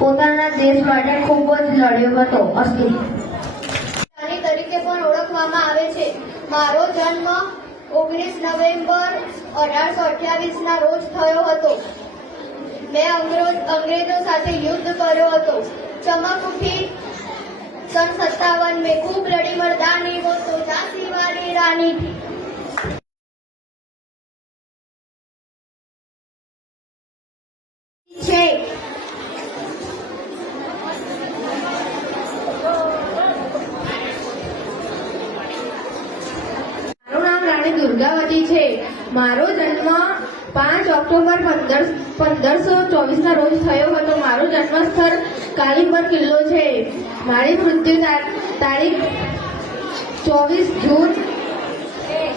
પોતાના દેશ માટે ખૂબ જ લડ્યો હતો. અસ્તુ. તરીકે પણ ઓળખવામાં આવે છે. મારો જન્મ 19 નવેમ્બર 1828 ના રોજ થયો હતો. મેં અંગ્રેજો સાથે યુદ્ધ કર્યો હતો. ચમક ઉઠી સન 57 में खूब लड़ी मर्दानी वो तो झांसी वाली रानी थी. છે દુર્ગાવતી છે. મારો જન્મ 5 ઓક્ટોબર 1524 ના રોજ થયો હતો. મારું જન્મસ્થળ કાલીપર કિલ્લો છે. મારી મૃત્યુ તારીખ 24 જૂન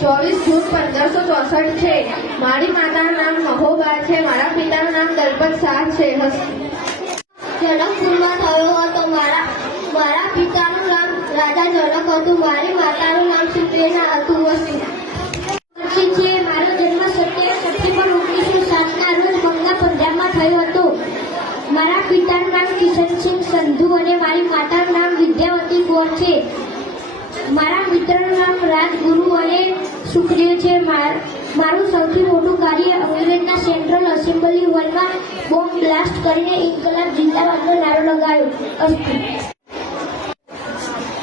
1564 છે. મારી માતાનું નામ મહોબા છે. મારા પિતાનું નામ દલપત શાહ છે. જનકપુરમાં થયો હતો. મારા પિતાનું નામ રાજા જનક હતું. મારી માતાનું નામ સુપ્રેના હતું. મારો જન્મ 27 સપ્ટેમ્બર 1907 ના રોજ બંગા પંજાબમાં થયો હતો. મારા પિતાનું નામ કિશનસિંહ સંધુ અને મારી માતાનું નામ વિદ્યાવતી કૌર છે. મારા મિત્રનું નામ રાજગુરુ અને સુખદેવ છે. મારું સૌથી મોટું કાર્ય અંગ્રેજના સેન્ટ્રલ એસેમ્બલી હોલમાં બોમ્બ બ્લાસ્ટ કરીને ઇન્કલાબ જિંદાબાદનો નારો લગાવ્યો.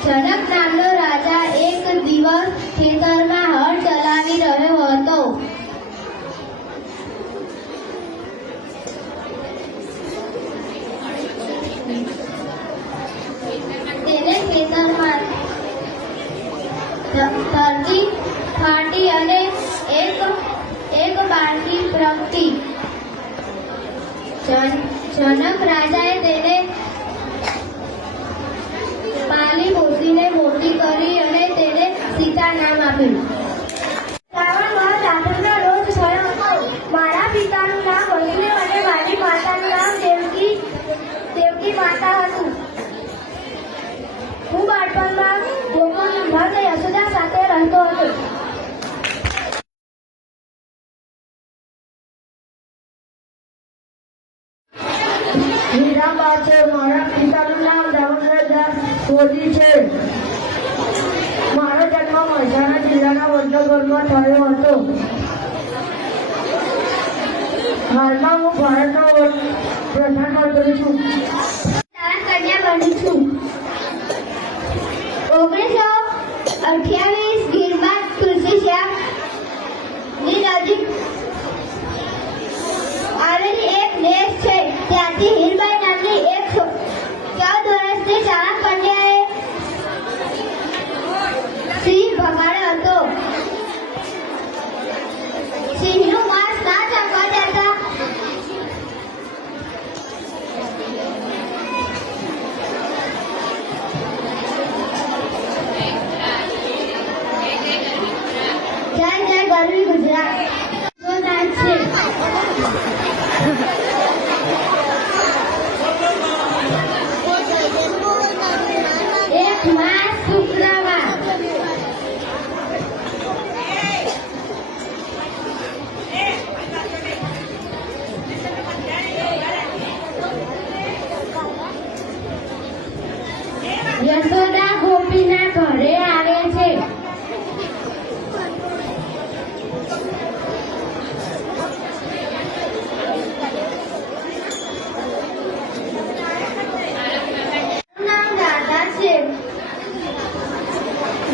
જનક નામનો રાજા એક દિવસ ખેતરમાં હળ ચલાવી રહ્યો હતો. તેને ખેતરમાં તરતી ફાટી અને એક બાળકી પ્રગટી. જનક રાજાએ તેને પાલી પોસીને મોટી કરી અને તેને સીતા નામ આપ્યું. શ્રાવણ માસ આઠમના રોજ થયો હતો. મારા પિતાનું નામ વસુદેવ અને મારી માતાનું નામ દેવકી માતા હતું. હું બાળપણમાં ગોકુળ ભક્ત યશોદા સાથે રહેતો હતો. હીરાબા છે. મારા પિતાનું નામ દામોદરદાસ સોઢી છે. મારો જન્મ મહેસાણા જિલ્લાના વડનગરમાં થયો હતો. હાલમાં હું ભારતનો પ્રધાનમંત્રી છું. કન્યા બની છું. 1928 ગીરમાં તુલસીશ્યામની નજીક આવેલી એક દેશ છે. ત્યાંથી હીરબાઈ નામની એક 14 વર્ષની ચાલાક કન્યાએ સિંહ ભગાડ્યો હતો. સિંહનું માંસ ના ચાખવા દેતા જય જય ગરવી ગુજરાત છે. એક માસ શુક્રવાર યશોદા ગોપીના ઘરે આવે છે.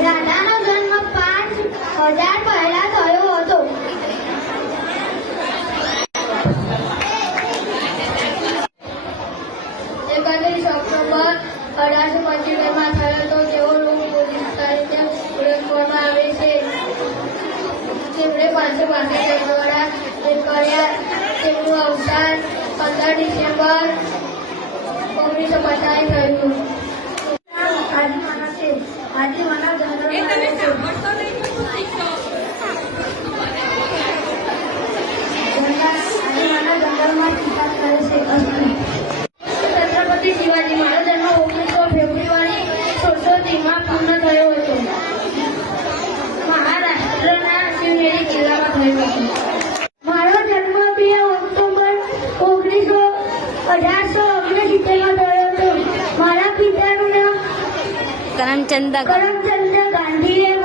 રાધાનો જન્મ 5000 પહેલા થયો હતો. 31 ઓક્ટોબર 1875 માં થયો હતો. તેઓ લોક પોલીસ તરીકે ઓળખવામાં આવે છે. તેમણે 562 દ્વારા કર્યા. તેમનું અવસાન 15 ડિસેમ્બર 1950 થયું. આદિમાનવ જંગલમાં શિકાર કરે છે. છત્રપતિ શિવાજી. મારો જન્મ 19 ફેબ્રુઆરી 1630 માં પૂર્ણ થયો હતો. મહારાષ્ટ્રના શિવનેરી જિલ્લામાં થયો હતો. મારો જન્મ 2 ઓક્ટોબર 1869 પિતાનું નામ કરમચંદ કરમચંદ ગાંધીને